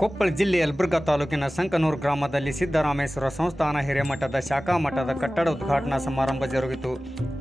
ಕೊಪ್ಪಳ ಜಿಲ್ಲೆ ಯಲಬುರ್ಗಾ ತಾಲೂಕಿನ ಸಂಕನೂರು ಗ್ರಾಮದಲ್ಲಿ ಸಿದ್ದರಾಮೇಶ್ವರ ಸಂಸ್ಥಾನ ಹಿರೇಮಠದ ಶಾಖಾ ಮಠದ ಕಟ್ಟಡ ಉದ್ಘಾಟನಾ ಸಮಾರಂಭ ಜರುಗಿತು.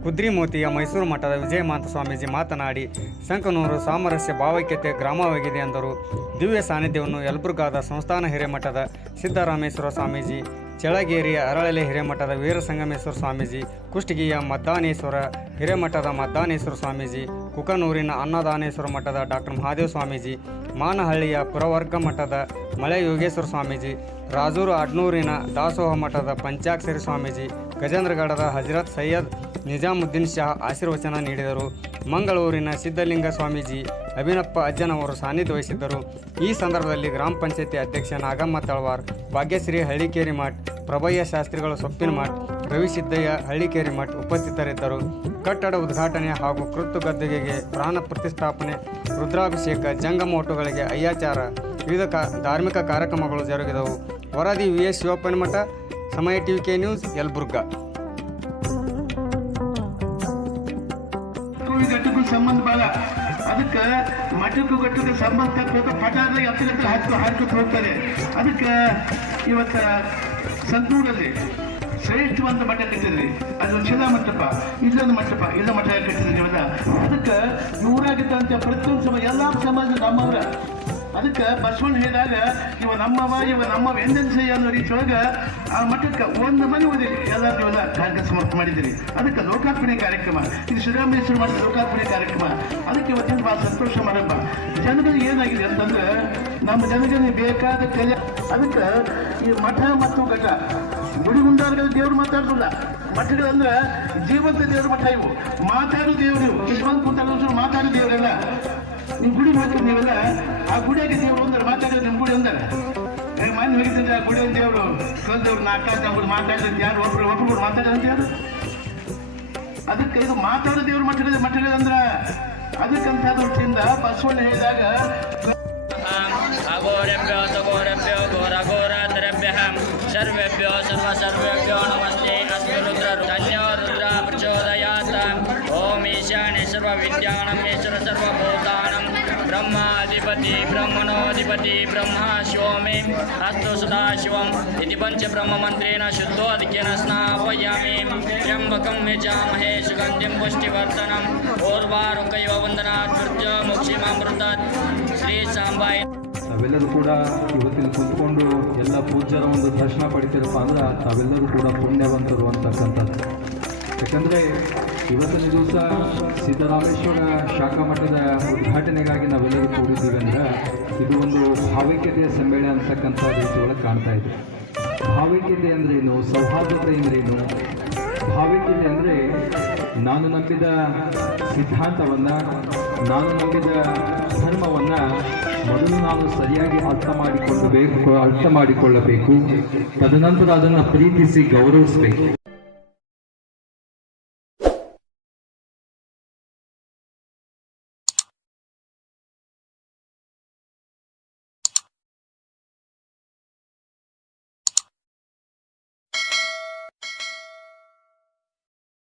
ಕುದ್ರಿಮೂತಿಯ ಮೈಸೂರು ಮಠದ ವಿಜಯಮಾಂತ ಸ್ವಾಮೀಜಿ ಮಾತನಾಡಿ, ಸಂಕನೂರು ಸಾಮರಸ್ಯ ಭಾವೈಕ್ಯತೆ ಗ್ರಾಮವಾಗಿದೆ ಎಂದರು. ದಿವ್ಯ ಸಾನ್ನಿಧ್ಯವನ್ನು ಯಲಬುರ್ಗಾದ ಸಂಸ್ಥಾನ ಹಿರೇಮಠದ ಸಿದ್ದರಾಮೇಶ್ವರ ಸ್ವಾಮೀಜಿ ಚಳಗೇರಿಯ ಅರಳಲೆ ಹಿರೇಮಠದ ವೀರಸಂಗಮೇಶ್ವರ ಸ್ವಾಮೀಜಿ, ಕುಷ್ಟಗಿಯ ಮದ್ದಾನೇಶ್ವರ ಹಿರೇಮಠದ ಮದ್ದಾನೇಶ್ವರ ಸ್ವಾಮೀಜಿ, ಕುಕನೂರಿನ ಅನ್ನದಾನೇಶ್ವರ ಮಠದ ಡಾಕ್ಟರ್ ಮಹಾದೇವ ಸ್ವಾಮೀಜಿ ಮಾನಹಳ್ಳಿಯ ಪುರವರ್ಗ ಮಠದ ಮಳೆ ಯೋಗೇಶ್ವರ ಸ್ವಾಮೀಜಿ, ರಾಜೂರು ಅಡ್ನೂರಿನ ದಾಸೋಹ ಮಠದ ಪಂಚಾಕ್ಷರಿ ಸ್ವಾಮೀಜಿ, ಗಜೇಂದ್ರಗಡದ ಹಜರತ್ ಸೈಯದ್ ನಿಜಾಮುದ್ದೀನ್ ಶಾ ಆಶೀರ್ವಚನ ನೀಡಿದರು. ಮಂಗಳೂರಿನ ಸಿದ್ಧಲಿಂಗ ಸ್ವಾಮೀಜಿ ಅಭಿನಪ್ಪ ಅಜ್ಜನವರು ಸಾನ್ನಿಧ್ಯ ವಹಿಸಿದ್ದರು. ಈ ಸಂದರ್ಭದಲ್ಲಿ ಗ್ರಾಮ ಪಂಚಾಯತಿ ಅಧ್ಯಕ್ಷ ನಾಗಮ್ಮ ತಳವಾರ್, ಭಾಗ್ಯಶ್ರೀ ಹಳ್ಳಿಕೇರಿ ಮಠ್, ಪ್ರಭಯ್ಯ ಶಾಸ್ತ್ರಿಗಳು ಸೊಪ್ಪಿನ ಮಠ್, ರವಿಸಿದ್ದಯ್ಯ ಹಳ್ಳಿಕೇರಿ ಮಠ್ ಉಪಸ್ಥಿತರಿದ್ದರು. ಕಟ್ಟಡ ಉದ್ಘಾಟನೆ ಹಾಗೂ ಕೃತು ಗದ್ದುಗೆಗೆ ಪ್ರಾಣ ಪ್ರತಿಷ್ಠಾಪನೆ, ರುದ್ರಾಭಿಷೇಕ ಜಂಗಮೋಟುಗಳಿಗೆ ಅಯ್ಯಾಚಾರ, ವಿವಿಧ ಕಾ, ಧಾರ್ಮಿಕ ಕಾರ್ಯಕ್ರಮಗಳು ಜರುಗಿದವು. ವರದಿ ವಿ. ಎಸ್. ಶಿವಪ್ಪನಮಠ ಸಮಯ ಟಿವಿ ಕೆ. ನ್ಯೂಸ್, ಯಲಬುರ್ಗಾ. ಅದಕ್ಕೆ ಮಠಕ್ಕೆ ಗಟ್ಟಕ್ಕೆ ಸಂಬಂಧ ತಕ್ಕಬೇಕು ಪಟಾದ ಹತ್ತಿರ ಹಾಕಿ ಹಾಕಿ ಹೋಗ್ತಾರೆ. ಅದಕ್ಕೆ ಇವತ್ತು ಸಂತೂರಲ್ಲಿ ಶ್ರೇಷ್ಠವಂತ ಮಠ ಕಟ್ಟಿದ್ರಿ. ಅದು ಶಿಲಾ ಮಂಟಪ, ಇಲ್ಲೊಂದು ಮಂಟಪ ಇಲ್ಲ ಮಠ ಕಟ್ಟಿದ್ರಿ ಅದಕ್ಕೆ ಇವರಾಗಿದ್ದಂತೆ ಪ್ರತಿಯೊಂದು ಸಮಾಜ ಎಲ್ಲ ಸಮಾಜ ನಮ್ಮವ್ರ ಅದಕ್ಕೆ ಬಸವಣ್ಣ ಹೇಳಿದಾಗ, ಇವ ನಮ್ಮವ, ಇವ ನಮ್ಮ ಎಂದೆನ್ಸಯ್ಯ ಅನ್ನೋ ರೀತಿಯೊಳಗೆ ಆ ಮಠಕ್ಕೆ ಒಂದು ಮನೆ ಓದಿರಿ ಎಲ್ಲರೂ ನೀವೆಲ್ಲ ಕಾರ್ಯಕ್ರಮ ಸಮರ್ಪಣೆ ಮಾಡಿದ್ದೀರಿ. ಅದಕ್ಕೆ ಲೋಕಾರ್ಪಣೆ ಕಾರ್ಯಕ್ರಮ. ಇದು ಶ್ರೀರಾಮೇಶ್ವರ ಮಾಡಿದ ಲೋಕಾರ್ಪಣೆ ಕಾರ್ಯಕ್ರಮ. ಅದಕ್ಕೆ ಇವತ್ತಿನ ಭಾಳ ಸಂತೋಷ ಮಾಡಪ್ಪ ಜನಗಳಿಗೆ ಏನಾಗಿದೆ ಅಂತಂದ್ರೆ, ನಮ್ಮ ಜನಗಳಿಗೆ ಬೇಕಾದ ಕಲೆ ಅದಕ್ಕೆ ಈ ಮಠ ಮತ್ತು ಘಟ. ಗುಡಿ ಗುಂಡಾರ್ಗಳ ದೇವ್ರು ಮಾತಾಡೋದಿಲ್ಲ. ಮಠಗಳಂದ್ರೆ ಜೀವಂತ ದೇವರ ಮಠ ಇವು. ಮಾತಾಡೋ ದೇವರು ಇವು. ಯಶವಂತ ಮಾತಾಡೋ ದೇವರೆಲ್ಲ. ನಿಮ್ಮ ಗುಡಿಗೆ ನೀವು ನೀವೆಲ್ಲ, ಆ ಗುಡಿಯಾಗ ದೇವ್ರು ಅಂದ್ರೆ ಮಾತಾಡಿದ್ರೆ ನಿಮ್ಮ ಗುಡಿ ಅಂದ್ರೆ ಮನೆ ಹೋಗಿದ್ದಂತೆ ಆ ಗುಡಿ ದೇವರು ಕಲ್ದವ್ರು ನಾಟಕ ಅವ್ರು ಮಾತಾಡಿದಂತೆ ಯಾರು ಒಬ್ರು ಒಬ್ರು ಮಾತಾಡೋದಂತೆ ಅದು ಅದಕ್ಕೆ ಇದು ಮಾತಾಡೋ ದೇವ್ರು ಮಾತಾಡಿದ ಮಾತಾಡಿದ ಅಂದ್ರ ಅದಕ್ಕಂತ ದೃಷ್ಟಿಯಿಂದ ಬಸವಣ್ಣ ಹೇಳಿದಾಗ ಅಘೋರೆಭ್ಯೋ ತಗೋರೆಭ್ಯೋ ಘೋರ ಘೋರಾತರೆಭ್ಯ. ಸರ್ವೆಭ್ಯೋ ಸರ್ವ ಸರ್ವೆಭ್ಯೋ ನಮಸ್ತೆ. ನಮಸ್ತೆ ರುದ್ರ ಧನ್ಯೋ ರುದ್ರ ಪ್ರಚೋದಯಾತ ಓಂ ಈಶಾನೇಶ್ವರ ವಿದ್ಯಾನಮೇಶ್ವರ ಸರ್ವ ब्रह्माधिपति ब्रह्मणोऽधिपति ब्रह्मा शिवो मे अस्तु सदाशिवम् इति पञ्चब्रह्ममन्त्रेण शुद्धोऽधिक्येन स्नापयामि त्र्यम्बकं यजामहे सुगन्धिं पुष्टिवर्धनम् ओर्वारुकैव वन्दनात् मृत्यो मुक्षिमामृतात् श्रीसाम्बाय ತಾವೆಲ್ಲರೂ ಕೂಡ ಇವತ್ತಿನ ಕುತ್ಕೊಂಡು ಎಲ್ಲ ಪೂಜ್ಯರ ಒಂದು ದರ್ಶನ ಪಡಿತೀರಪ್ಪ ಅಂದ್ರೆ ತಾವೆಲ್ಲರೂ ಕೂಡ ಪುಣ್ಯವಂತರು ಅಂತಕ್ಕಂಥದ್ದು ಯಾಕಂದರೆ ಇವತ್ತಿನ ದಿವಸ ಸಿದ್ದರಾಮೇಶ್ವರ ಶಾಖಾ ಮಠದ ಉದ್ಘಾಟನೆಗಾಗಿ ನಾವೆಲ್ಲರೂ ಕೂಡಿದ್ದೀವಿ ಅಂದ್ರೆ ಇದು ಒಂದು ಭಾವೈಕ್ಯತೆಯ ಸಮ್ಮೇಳನ ಅಂತಕ್ಕಂಥ ರೀತಿಯೊಳಗೆ ಕಾಣ್ತಾ ಇದೆ. ಭಾವೈಕ್ಯತೆ ಅಂದ್ರೇನು ಸೌಹಾರ್ದತೆ ಅಂದ್ರೇನು ಭಾವೈಕ್ಯತೆ ಅಂದರೆ ನಾನು ನಂಬಿದ ಸಿದ್ಧಾಂತವನ್ನು, ನಾನು ನಂಬಿದ ಧರ್ಮವನ್ನು ಮೊದಲು ನಾನು ಸರಿಯಾಗಿ ಅರ್ಥ ಮಾಡಿಕೊಳ್ಳಬೇಕು ಅರ್ಥ ಮಾಡಿಕೊಳ್ಳಬೇಕು. ತದನಂತರ ಅದನ್ನು ಪ್ರೀತಿಸಿ ಗೌರವಿಸಬೇಕು.